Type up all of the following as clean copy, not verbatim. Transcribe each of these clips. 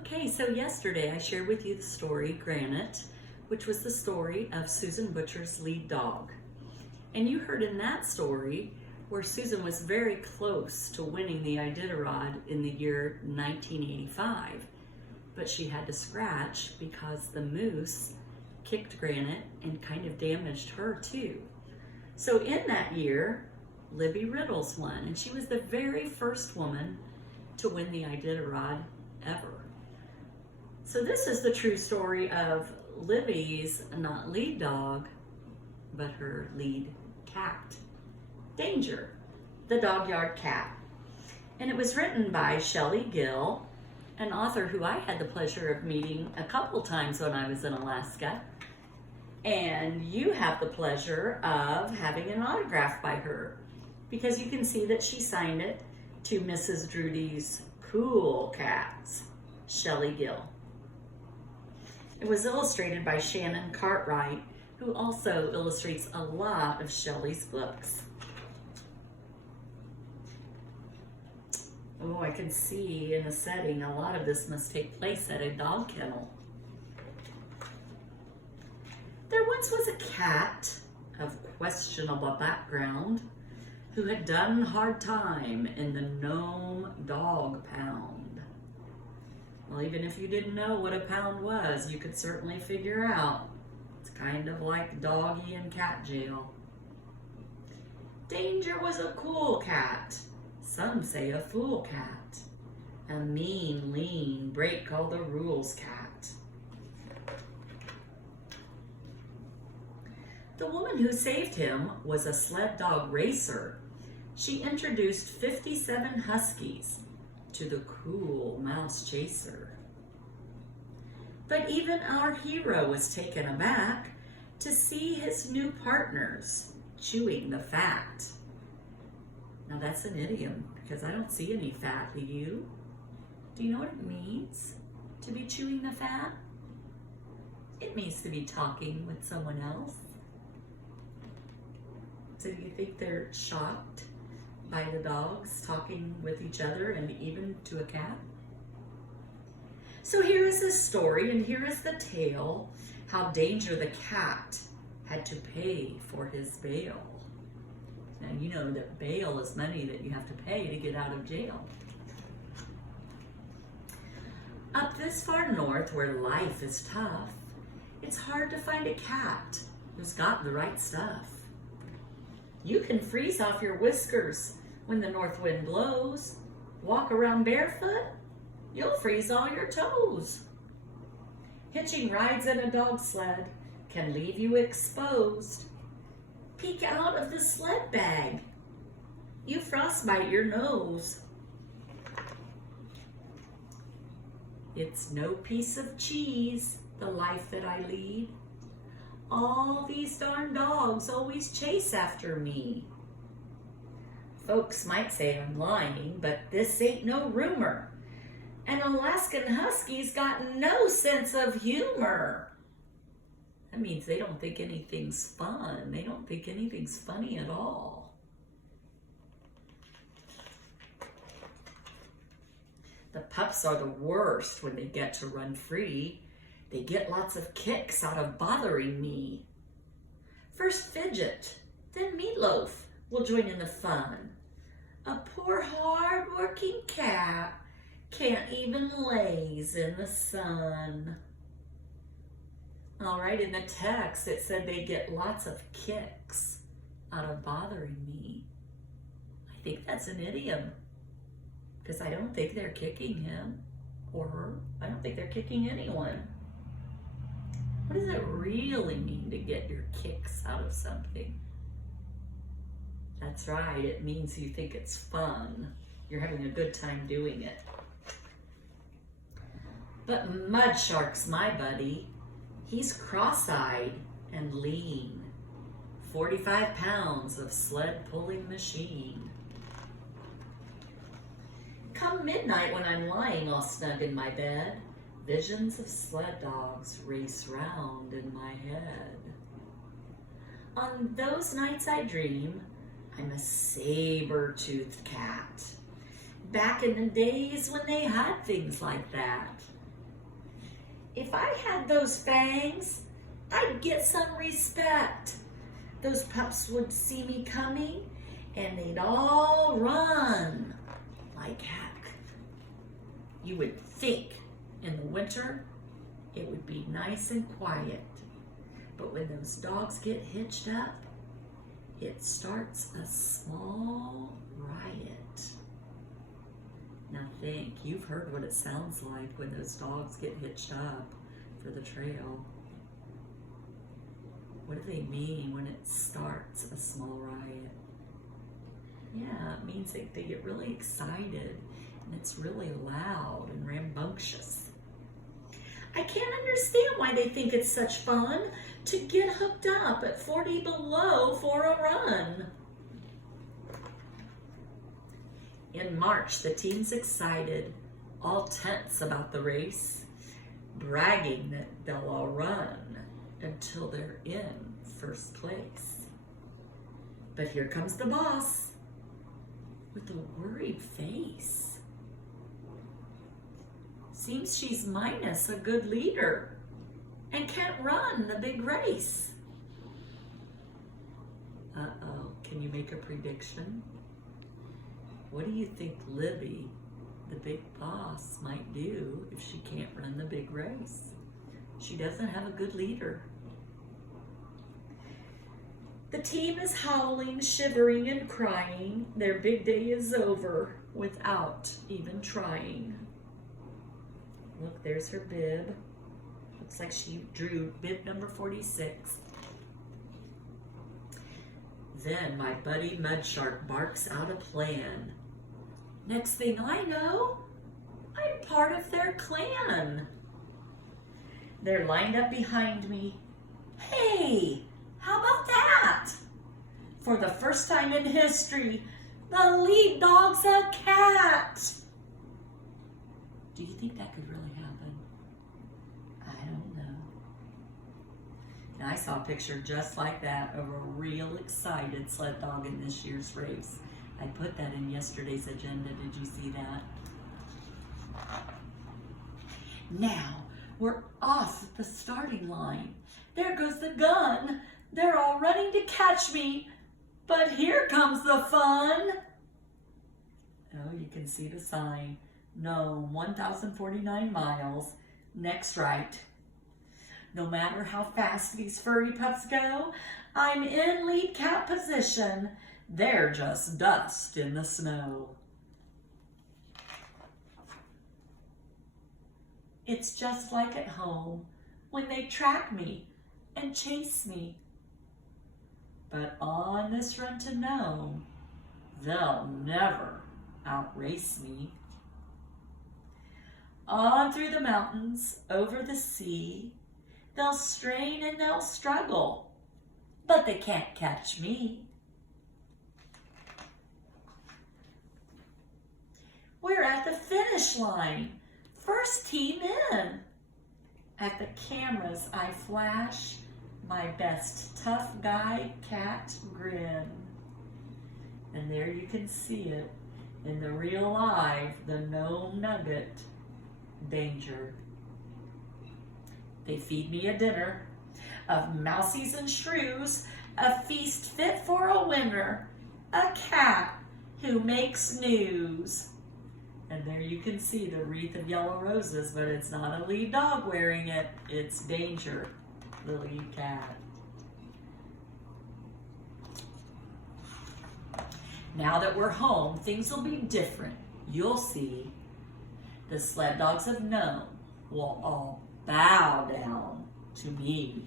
Okay, so yesterday I shared with you the story Granite, which was the story of Susan Butcher's lead dog. And you heard in that story where Susan was very close to winning the Iditarod in the year 1985, but she had to scratch because the moose kicked Granite and kind of damaged her too. So in that year, Libby Riddles won, and she was the very first woman to win the Iditarod ever. So this is the true story of Libby's not lead dog, but her lead cat, Danger, the dog yard cat. And it was written by Shelley Gill, an author who I had the pleasure of meeting a couple times when I was in Alaska. And you have the pleasure of having an autograph by her, because you can see that she signed it to Mrs. Drudy's cool cats, Shelley Gill. It was illustrated by Shannon Cartwright, who also illustrates a lot of Shelley's books. Oh, I can see in the setting a lot of this must take place at a dog kennel. There once was a cat of questionable background who had done hard time in the Nome Dog Pound. Well, even if you didn't know what a pound was, you could certainly figure out. It's kind of like doggy and cat jail. Danger was a cool cat. Some say a fool cat. A mean, lean, break all the rules cat. The woman who saved him was a sled dog racer. She introduced 57 huskies to the cool mouse chaser. But even our hero was taken aback to see his new partners chewing the fat. Now that's an idiom, because I don't see any fat, do you? Do you know what it means to be chewing the fat? It means to be talking with someone else. So do you think they're shocked by the dogs talking with each other and even to a cat? So here is this story, and here is the tale, how Danger the cat had to pay for his bail. Now you know that bail is money that you have to pay to get out of jail. Up this far north where life is tough, it's hard to find a cat who's got the right stuff. You can freeze off your whiskers when the north wind blows. Walk around barefoot, you'll freeze all your toes. Hitching rides in a dog sled can leave you exposed. Peek out of the sled bag, you frostbite your nose. It's no piece of cheese, the life that I lead. All these darn dogs always chase after me. Folks might say I'm lying, but this ain't no rumor. An Alaskan Husky's got no sense of humor. That means they don't think anything's fun. They don't think anything's funny at all. The pups are the worst when they get to run free. They get lots of kicks out of bothering me. First Fidget, then Meatloaf will join in the fun. A poor hard-working cat can't even laze in the sun. All right, in the text it said they get lots of kicks out of bothering me. I think that's an idiom, because I don't think they're kicking him or her. I don't think they're kicking anyone. What does it really mean to get your kicks out of something? That's right, it means you think it's fun. You're having a good time doing it. But Mudshark's my buddy. He's cross-eyed and lean. 45 pounds of sled pulling machine. Come midnight when I'm lying all snug in my bed, visions of sled dogs race round in my head. On those nights I dream, I'm a saber-toothed cat. Back in the days when they had things like that. if I had those fangs, I'd get some respect. Those pups would see me coming and they'd all run like heck. You would think in the winter it would be nice and quiet, but when those dogs get hitched up, it starts a small riot. Now think, you've heard what it sounds like when those dogs get hitched up for the trail. What do they mean when it starts a small riot? Yeah, it means they get really excited and it's really loud and rambunctious. I can't understand why they think it's such fun to get hooked up at 40 below for a run. In March, the team's excited, all tense about the race, bragging that they'll all run until they're in first place. But here comes the boss with a worried face. Seems she's minus a good leader and can't run the big race. Uh-oh, can you make a prediction? What do you think Libby, the big boss, might do if she can't run the big race? She doesn't have a good leader. The team is howling, shivering, and crying. Their big day is over without even trying. Look, there's her bib. Looks like she drew bib number 46. Then my buddy Mudshark barks out a plan. Next thing I know, I'm part of their clan. They're lined up behind me. Hey, how about that? For the first time in history, the lead dog's a cat. Do you think that could really happen? I don't know. And I saw a picture just like that of a real excited sled dog in this year's race. I put that in yesterday's agenda. Did you see that? Now we're off the starting line. There goes the gun. They're all running to catch me. But here comes the fun. Oh, you can see the sign. No, 1,049 miles. Next right. No matter how fast these furry pups go, I'm in lead cat position. They're just dust in the snow. It's just like at home when they track me and chase me. But on this run to Nome, they'll never outrace me. On through the mountains, over the sea, they'll strain and they'll struggle, but they can't catch me. We're at the finish line, first team in. At the cameras, I flash my best tough guy cat grin. And there you can see it in the real life, the Nome Nugget, Danger. They feed me a dinner of mousies and shrews, a feast fit for a winner, a cat who makes news. And there you can see the wreath of yellow roses, but it's not a lead dog wearing it, it's Danger, the lead cat. Now that we're home, things will be different. You'll see. The sled dogs of Nome will all bow down to me.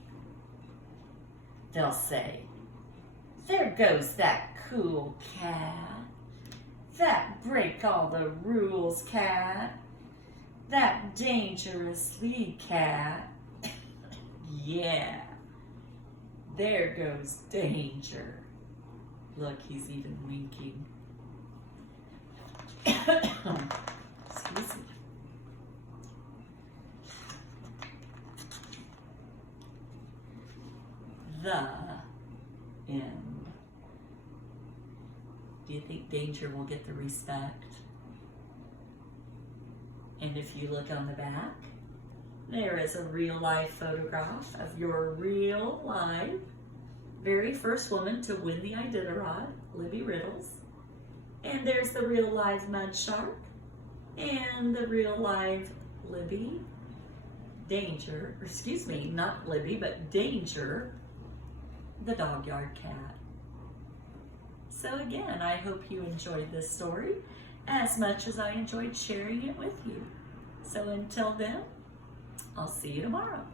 They'll say, there goes that cool cat. That break all the rules cat. That dangerous lead cat. Yeah, there goes Danger. Look, he's even winking. Excuse me. The end. Do you think Danger will get the respect? And if you look on the back, There is a real life photograph of your real life very first woman to win the Iditarod, Libby Riddles. And there's the real live mud shark and the real live Libby Danger, or excuse me, not Libby, but Danger, the dog yard cat. So again, I hope you enjoyed this story as much as I enjoyed sharing it with you. So until then, I'll see you tomorrow.